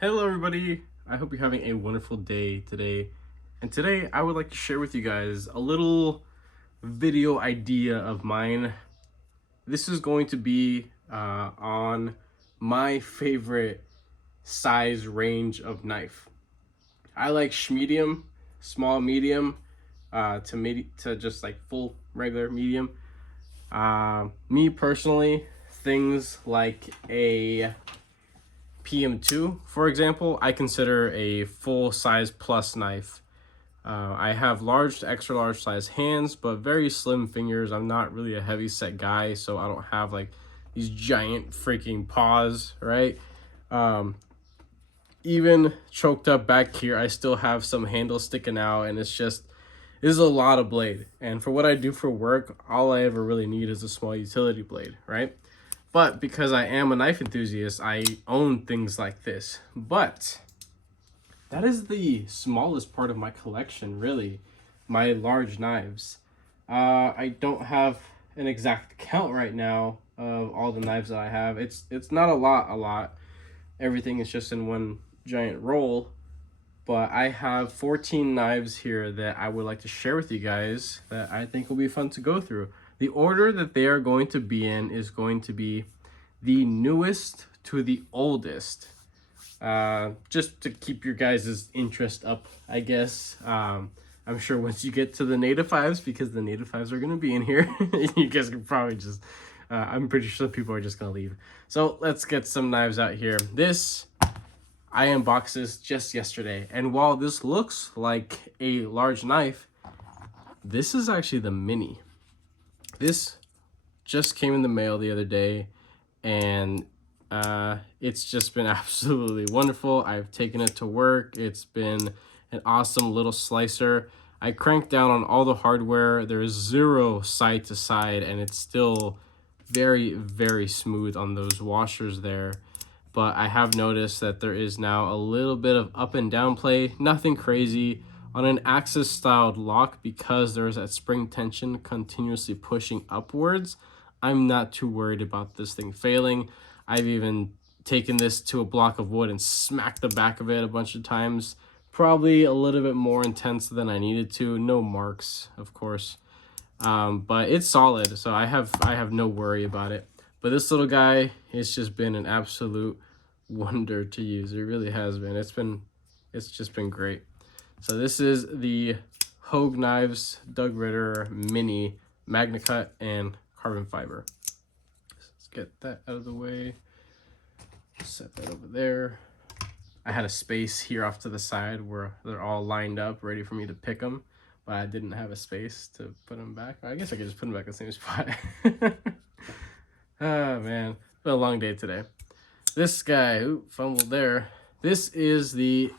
Hello everybody, I hope you're having a wonderful day today. And today I would like to share with you guys a little video idea of mine. This is going to be on my favorite size range of knife. I like Shmedium, small medium, to just like full regular medium. Me personally, things like a PM2, for example, I consider a full-size plus knife. I have large to extra large size hands, but very slim fingers. I'm not really a heavy set guy, so I don't have like these giant freaking paws, right? Even choked up back here, I still have some handles sticking out, and this is a lot of blade. And for what I do for work, all I ever really need is a small utility blade, right? But because I am a knife enthusiast, I own things like this. But that is the smallest part of my collection, really, my large knives. I don't have an exact count right now of all the knives that I have. It's not a lot. Everything is just in one giant roll. But I have 14 knives here that I would like to share with you guys that I think will be fun to go through. The order that they are going to be in is going to be the newest to the oldest. Just to keep your guys' interest up, I guess. I'm sure once you get to the Native 5s, because the Native 5s are going to be in here, you guys can probably just, I'm pretty sure people are just going to leave. So let's get some knives out here. I unboxed this just yesterday, and while this looks like a large knife, this is actually the mini. This just came in the mail the other day, and it's just been absolutely wonderful. I've taken it to work. It's been an awesome little slicer. I cranked down on all the hardware. There is zero side to side, and it's still very smooth on those washers there. But I have noticed that there is now a little bit of up and down play, nothing crazy. On an axis styled lock, because there's that spring tension continuously pushing upwards, I'm not too worried about this thing failing. I've even taken this to a block of wood and smacked the back of it a bunch of times. Probably a little bit more intense than I needed to. No marks, of course. But it's solid, so I have no worry about it. But this little guy, it's just been an absolute wonder to use. It really has been. It's just been great. So this is the Hogue Knives Doug Ritter Mini Magna Cut and carbon fiber. Let's get that out of the way. Set that over there. I had a space here off to the side where they're all lined up, ready for me to pick them, but I didn't have a space to put them back. I guess I could just put them back in the same spot. Oh man, it's been a long day today. This guy, fumbled there. This is the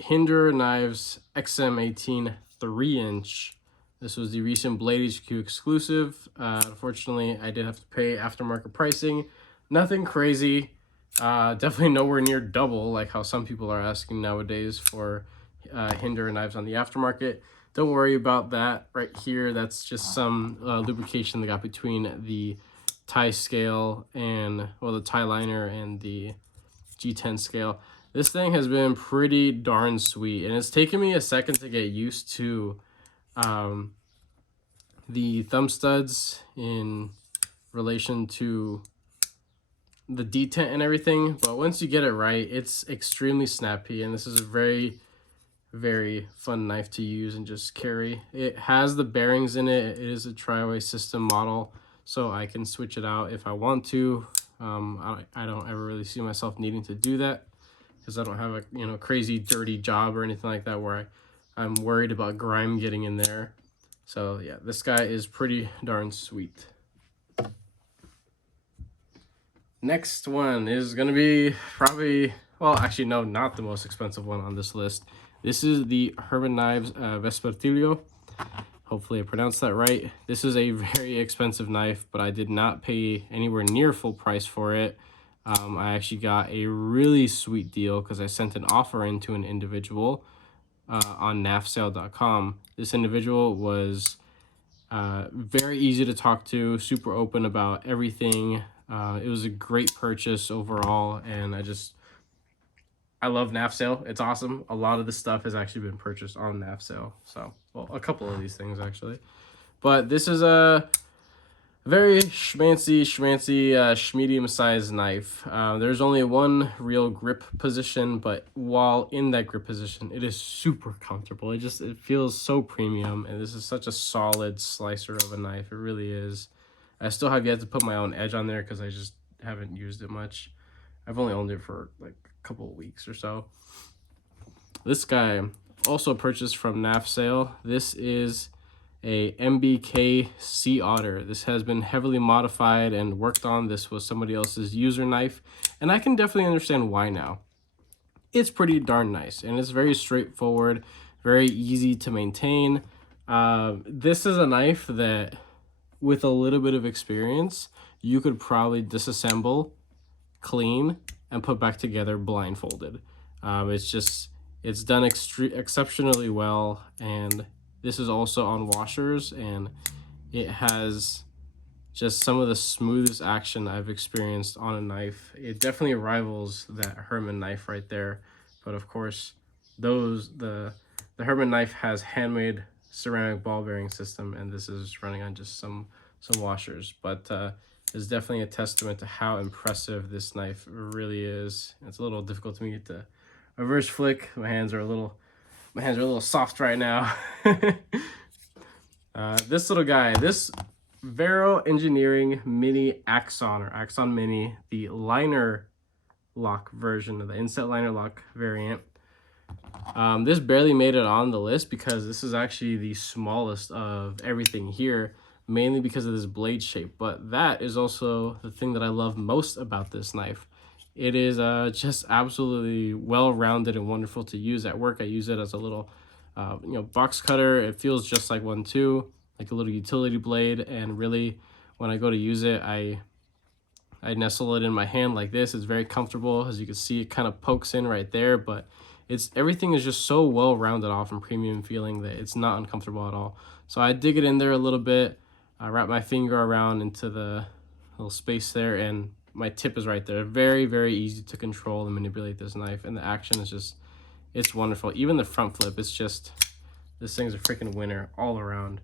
Hinderer XM18 3-inch. This was the recent Blade HQ exclusive. Unfortunately, I did have to pay aftermarket pricing. Nothing crazy. Definitely nowhere near double, like how some people are asking nowadays for Hinderer knives on the aftermarket. Don't worry about that right here. That's just some lubrication that got between the tie scale and, well, the tie liner and the G10 scale. This thing has been pretty darn sweet, and it's taken me a second to get used to the thumb studs in relation to the detent and everything. But once you get it right, it's extremely snappy, and this is a very fun knife to use and just carry. It has the bearings in it. It is a tri-way system model, so I can switch it out if I want to. I don't ever really see myself needing to do that because I don't have a crazy dirty job or anything like that where I'm worried about grime getting in there. So yeah, this guy is pretty darn sweet. Next one is gonna be probably, well, actually no, not the most expensive one on this list. This is the Herman Knives Vesperio. Hopefully I pronounced that right. This is a very expensive knife, but I did not pay anywhere near full price for it. I actually got a really sweet deal because I sent an offer in to an individual on nafsale.com. This individual was very easy to talk to, super open about everything. It was a great purchase overall, and I just I love NAF sale. It's awesome. A lot of the stuff has actually been purchased on NAF sale. So, well, a couple of these things actually. But this is a very schmancy Shmedium sized knife. There's only one real grip position, but while in that grip position, it is super comfortable. It feels so premium, and this is such a solid slicer of a knife. It really is. I still have yet to put my own edge on there because I just haven't used it much. I've only owned it for like a couple of weeks or so. This guy also purchased from NAF sale. This is a MBK Sea Otter. This has been heavily modified and worked on. This was somebody else's user knife, and I can definitely understand why now. It's pretty darn nice, and it's very straightforward, very easy to maintain. This is a knife that, with a little bit of experience, you could probably disassemble, clean, and put back together blindfolded. It's done exceptionally well, and this is also on washers, and it has just some of the smoothest action I've experienced on a knife. It definitely rivals that Herman knife right there, but of course, the Herman knife has handmade ceramic ball bearing system, and this is running on just some washers. But it's definitely a testament to how impressive this knife really is. It's a little difficult to me to reverse flick. My hands are a little soft right now. This little guy, this Vero Engineering Mini Axon, or Axon Mini, the liner lock version of the inset liner lock variant. This barely made it on the list because this is actually the smallest of everything here, mainly because of this blade shape. But that is also the thing that I love most about this knife. It is just absolutely well-rounded and wonderful to use at work. I use it as a little box cutter. It feels just like one too, like a little utility blade. And really, when I go to use it, I nestle it in my hand like this. It's very comfortable. As you can see, it kind of pokes in right there, but everything is just so well rounded off and premium feeling that it's not uncomfortable at all. So I dig it in there a little bit. I wrap my finger around into the little space there, and my tip is right there. Very, very easy to control and manipulate this knife, and the action is just, it's wonderful. Even the front flip, it's just, this thing's a freaking winner all around.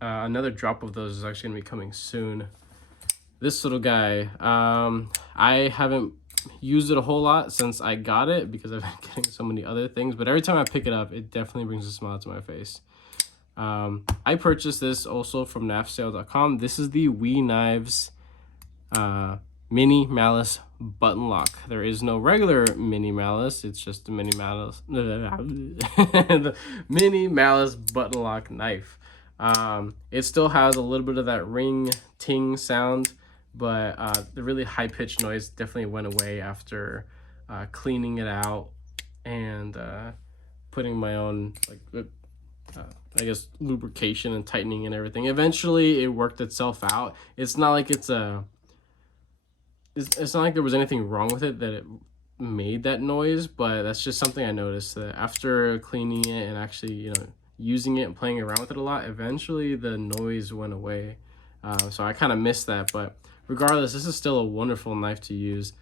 Another drop of those is actually gonna be coming soon. This little guy, I haven't used it a whole lot since I got it because I've been getting so many other things, but every time I pick it up, it definitely brings a smile to my face. I purchased this also from nafsale.com. This is the We Knives Mini Malice button lock. There is no regular Mini Malice. It's just the Mini Malice, the Mini Malice button lock knife. It still has a little bit of that ring ting sound, but the really high pitched noise definitely went away after cleaning it out and putting my own I guess lubrication and tightening and everything. Eventually it worked itself out. It's not like it's not like there was anything wrong with it that it made that noise, but that's just something I noticed, that after cleaning it and actually using it and playing around with it a lot, eventually the noise went away. So I kind of missed that, but regardless, this is still a wonderful knife to use.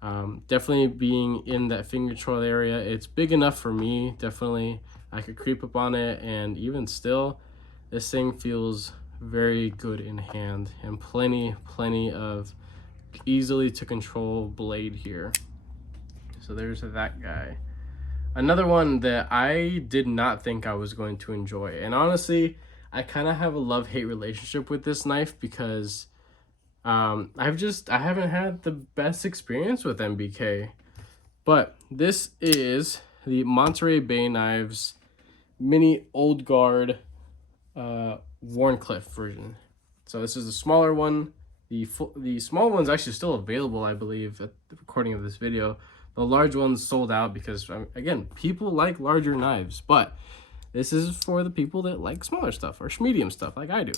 Definitely being in that finger choil area, it's big enough for me. Definitely I could creep up on it, and even still, this thing feels very good in hand, and plenty of easily to control blade here. So there's that guy. Another one that I did not think I was going to enjoy, and honestly, I kind of have a love-hate relationship with this knife because I haven't had the best experience with MBK. But this is the Monterey Bay Knives Mini Old Guard Warncliffe version. So this is the smaller one. The small one's actually still available, I believe, at the recording of this video. The large one's sold out because, again, people like larger knives, but this is for the people that like smaller stuff or medium stuff like I do.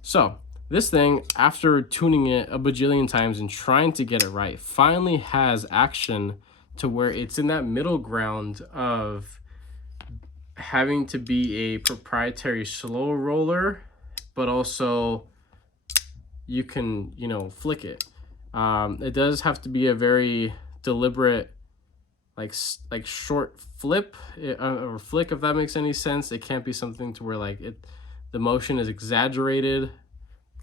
So this thing, after tuning it a bajillion times and trying to get it right, finally has action to where it's in that middle ground of having to be a proprietary slow roller, but also you can, flick it. It does have to be a very deliberate like short flip or flick, if that makes any sense. It can't be something to where like the motion is exaggerated,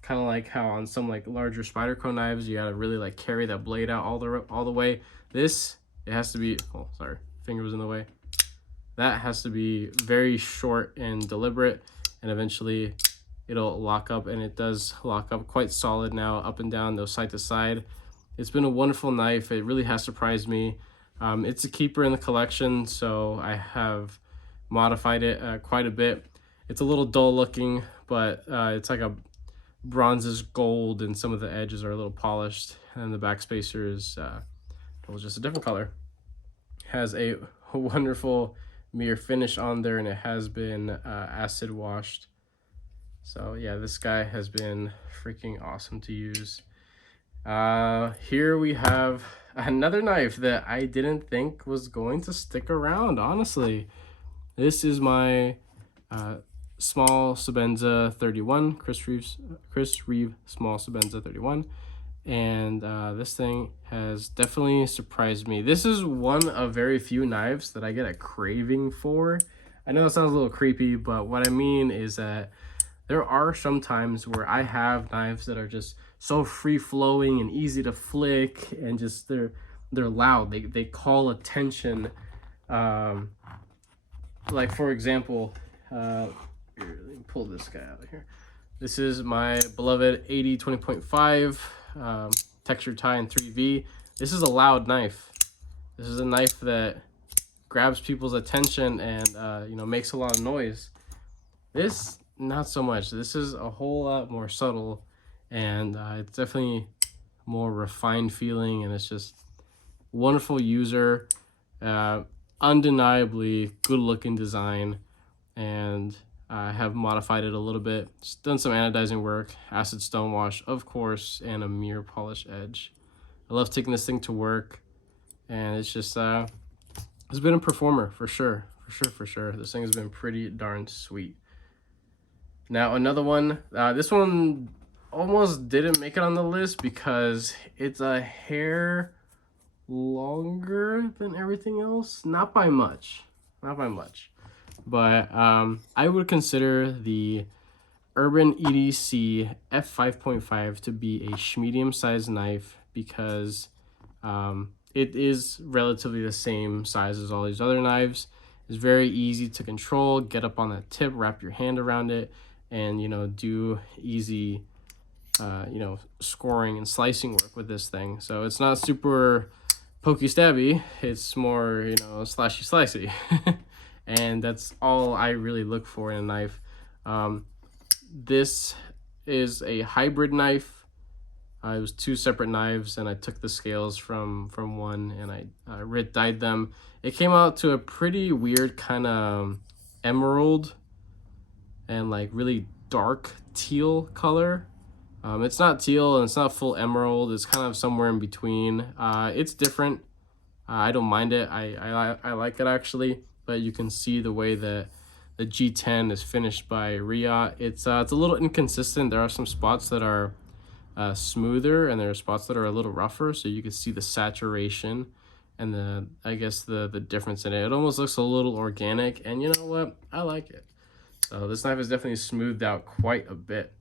kind of like how on some like larger Spyderco knives you gotta really like carry that blade out all the way. This, it has to be, oh sorry, finger was in the way. That has to be very short and deliberate, and eventually it'll lock up, and it does lock up quite solid now, up and down, those side to side. It's been a wonderful knife. It really has surprised me. It's a keeper in the collection, so I have modified it quite a bit. It's a little dull looking, but it's like a bronzish gold, and some of the edges are a little polished, and the back spacer is just a different color. Has a wonderful mirror finish on there, and it has been acid washed. So yeah, this guy has been freaking awesome to use. Here we have another knife that I didn't think was going to stick around, honestly. This is my small Sebenza 31, Chris Reeve small Sebenza 31. And this thing has definitely surprised me. This is one of very few knives that I get a craving for. I know it sounds a little creepy, but what I mean is that there are some times where I have knives that are just so free-flowing and easy to flick, and just they're loud. They call attention. Like for example, here, let me pull this guy out of here. This is my beloved 80 20.5 texture tie in 3V. This is a loud knife. This is a knife that grabs people's attention and you know, makes a lot of noise. This, not so much. This is a whole lot more subtle, and it's definitely more refined feeling, and it's just wonderful user, undeniably good looking design, and I have modified it a little bit. Just done some anodizing work, acid stone wash, of course, and a mirror polish edge. I love taking this thing to work, and it's just it's been a performer for sure. This thing has been pretty darn sweet. Now another one, this one almost didn't make it on the list because it's a hair longer than everything else. Not by much. But I would consider the Urban EDC F5.5 to be a Shmedium size knife because it is relatively the same size as all these other knives. It's very easy to control, get up on that tip, wrap your hand around it, and, you know, do easy, you know, scoring and slicing work with this thing. So it's not super pokey stabby, it's more, you know, slashy slicey. And that's all I really look for in a knife. This is a hybrid knife. It was two separate knives, and I took the scales from one, and I dyed them. It came out to a pretty weird kind of emerald and like really dark teal color. It's not teal and it's not full emerald. It's kind of somewhere in between. It's different. I don't mind it. I like it actually, but you can see the way that the G10 is finished by Reeve. It's a little inconsistent. There are some spots that are smoother, and there are spots that are a little rougher, so you can see the saturation and the difference in it. It almost looks a little organic, and you know what? I like it. So this knife is definitely smoothed out quite a bit.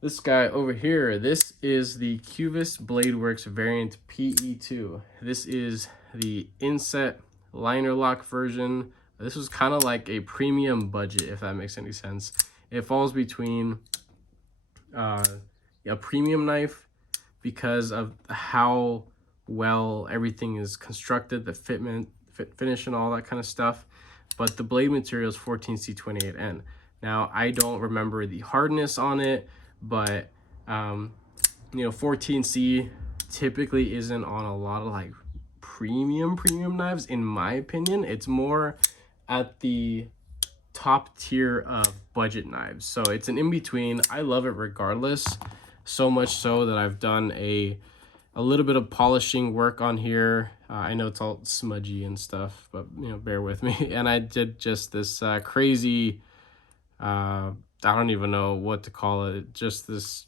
This guy over here, this is the Cubist Bladeworks variant PE2. This is the inset liner lock version. This was kind of like a premium budget, if that makes any sense. It falls between a premium knife because of how well everything is constructed, the finish and all that kind of stuff. But the blade material is 14C28N. Now, I don't remember the hardness on it, but you know, 14C typically isn't on a lot of like premium knives, in my opinion. It's more at the top tier of budget knives, so it's an in-between. I love it regardless, so much so that I've done a little bit of polishing work on here. I know it's all smudgy and stuff, but you know, bear with me. And I did just this crazy, I don't even know what to call it, just this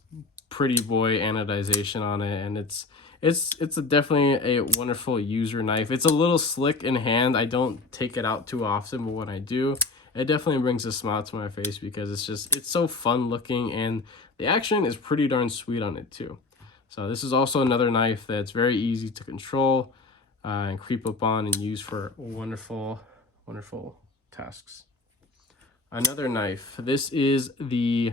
pretty boy anodization on it, and it's it's definitely a wonderful user knife. It's a little slick in hand. I don't take it out too often, but when I do, it definitely brings a smile to my face because it's so fun looking, and the action is pretty darn sweet on it too. So this is also another knife that's very easy to control and creep up on and use for wonderful tasks. Another knife. This is the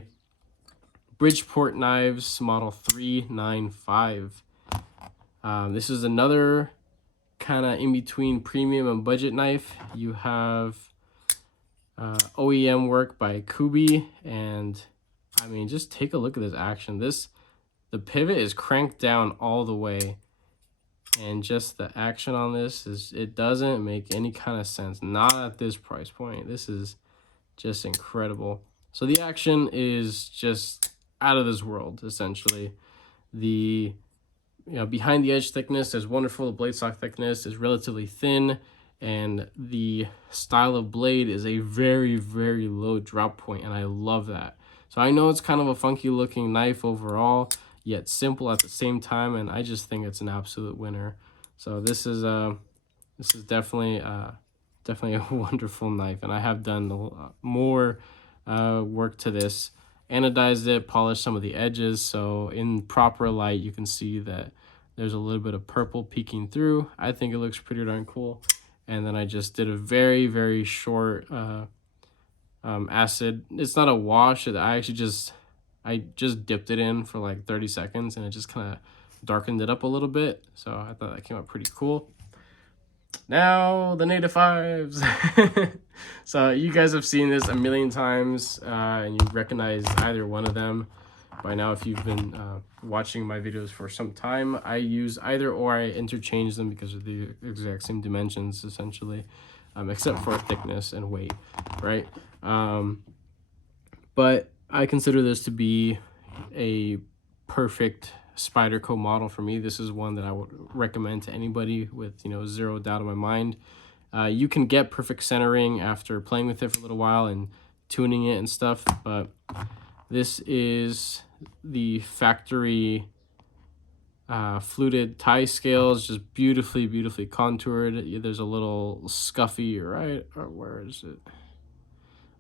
Bridgeport knives model 395. This is another kind of in between premium and budget knife. You have OEM work by Cubist, and I mean, just take a look at this action. The pivot is cranked down all the way, and just the action on this it doesn't make any kind of sense. Not at this price point. This is just incredible. So the action is just out of this world, essentially. The behind the edge thickness is wonderful. The blade stock thickness is relatively thin, and the style of blade is a very, very low drop point, and I love that. So I know it's kind of a funky looking knife overall, yet simple at the same time, and I just think it's an absolute winner. So this is definitely definitely a wonderful knife, and I have done more work to this. Anodized it, polished some of the edges, so in proper light you can see that there's a little bit of purple peeking through. I think it looks pretty darn cool. And then I just did a very, very short acid. It's not a wash. I just dipped it in for like 30 seconds, and it just kind of darkened it up a little bit. So I thought that came out pretty cool. Now the Native 5s. So you guys have seen this a million times, and you recognize either one of them by now if you've been watching my videos for some time. I use either or. I interchange them because of the exact same dimensions essentially, except for thickness and weight, right? But I consider this to be a perfect Spyderco model for me. This is one that I would recommend to anybody with zero doubt in my mind. You can get perfect centering after playing with it for a little while and tuning it and stuff, but this is the factory fluted tie scales, just beautifully contoured. There's a little scuffy, right? Or where is it?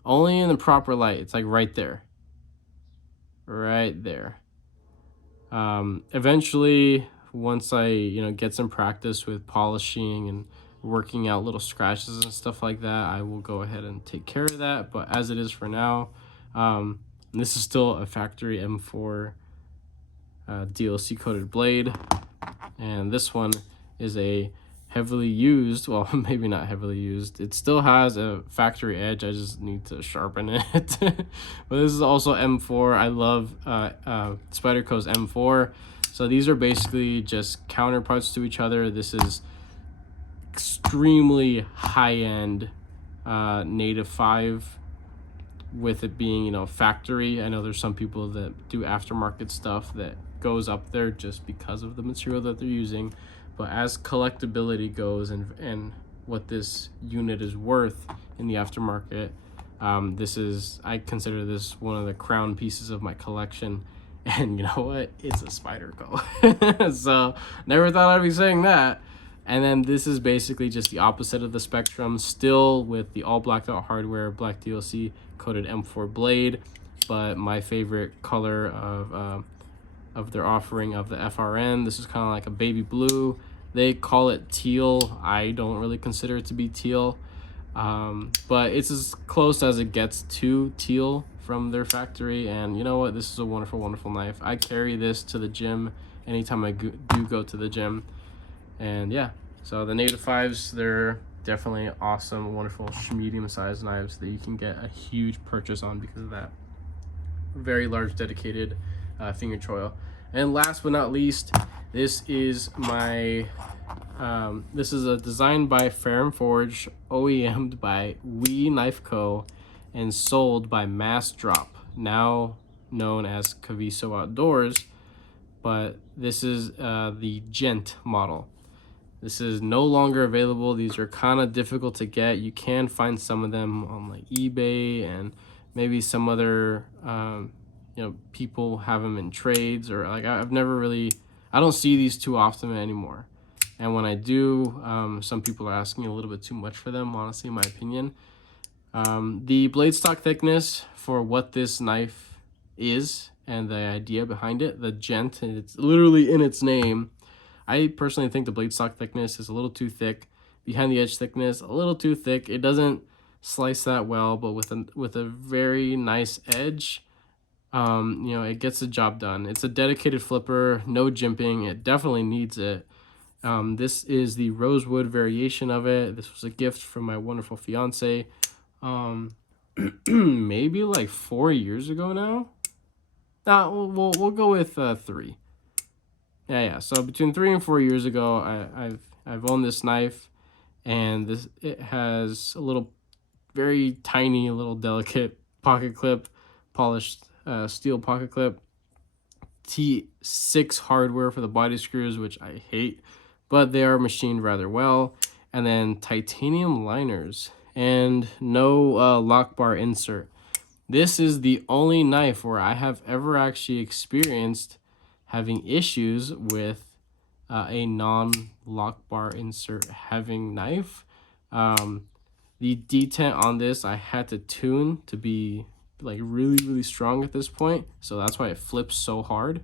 Only in the proper light. It's like right there. Right there. Eventually, once I get some practice with polishing and working out little scratches and stuff like that, I will go ahead and take care of that. But as it is for now, this is still a factory M4 DLC coated blade, and this one is a heavily used, well, maybe not heavily used, it still has a factory edge. I just need to sharpen it. But this is also M4. I love Spyderco's M4. So these are basically just counterparts to each other. This is extremely high-end Native 5, with it being factory. I know there's some people that do aftermarket stuff that goes up there just because of the material that they're using. But as collectability goes and what this unit is worth in the aftermarket, I consider this one of the crown pieces of my collection. And you know what? It's a Spyderco. So never thought I'd be saying that. And then this is basically just the opposite of the spectrum, still with the all blacked out hardware, black DLC coated M4 blade, but my favorite color of their offering of the FRN. This is kind of like a baby blue. They call it teal. I don't really consider it to be teal, but it's as close as it gets to teal from their factory. And you know what? This is a wonderful knife. I carry this to the gym anytime I do go to the gym. And yeah, so the Native 5s, they're definitely awesome, wonderful Shmedium sized knives that you can get a huge purchase on because of that very large dedicated finger choil. And last but not least, this is my this is a design by Fair & Forge, OEM'd by We Knife Co, and sold by Mass Drop, now known as Caviso Outdoors. But this is the Gent model. This is no longer available. These are kind of difficult to get. You can find some of them on like eBay, and maybe some other people have them in trades, or like I've never really I don't see these too often anymore. And when I do, some people are asking a little bit too much for them, honestly, in my opinion. The blade stock thickness for what this knife is and the idea behind it, the Gent, and it's literally in its name. I personally think the blade stock thickness is a little too thick. Behind the edge thickness, a little too thick. It doesn't slice that well, but with a very nice edge, you know, it gets the job done. It's a dedicated flipper, no jimping. It definitely needs it. This is the rosewood variation of it. This was a gift from my wonderful fiance. Maybe like 4 years ago now. We'll go with 3. Yeah. So between 3 and 4 years ago, I've owned this knife, and it has a little, very tiny, little delicate pocket clip, polished steel pocket clip. T6 hardware for the body screws, which I hate, but they are machined rather well. And then titanium liners and no lock bar insert. This is the only knife where I have ever actually experienced having issues with a non-lock bar insert having knife. The detent on this I had to tune to be like really strong at this point, so that's why it flips so hard.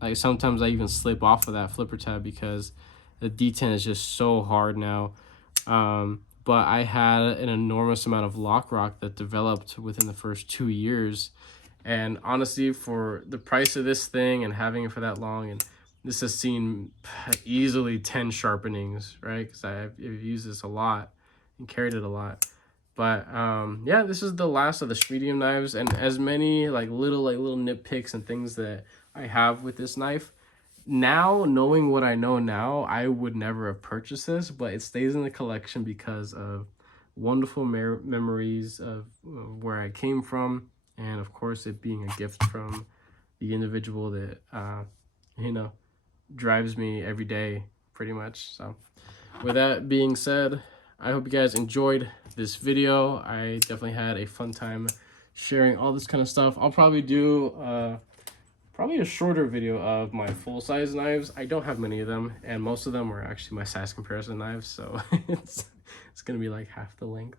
Like sometimes I even slip off of that flipper tab because the detent is just so hard now. But I had an enormous amount of lock rock that developed within the first 2 years. And honestly, for the price of this thing and having it for that long, and this has seen easily 10 sharpenings, right? Because I've used this a lot and carried it a lot. But yeah, this is the last of the Shmedium knives, and as many like little nitpicks and things that I have with this knife. Now, knowing what I know now, I would never have purchased this, but it stays in the collection because of wonderful memories of where I came from, and of course it being a gift from the individual that you know, drives me every day pretty much. So with that being said, I hope you guys enjoyed this video. I definitely had a fun time sharing all this kind of stuff. I'll probably do probably a shorter video of my full-size knives. I don't have many of them, and most of them are actually my size comparison knives, so it's gonna be like half the length.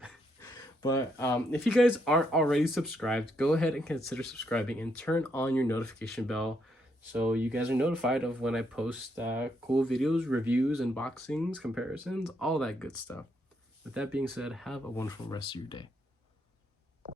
But if you guys aren't already subscribed, go ahead and consider subscribing and turn on your notification bell so you guys are notified of when I post cool videos, reviews, unboxings, comparisons, all that good stuff. With that being said, have a wonderful rest of your day.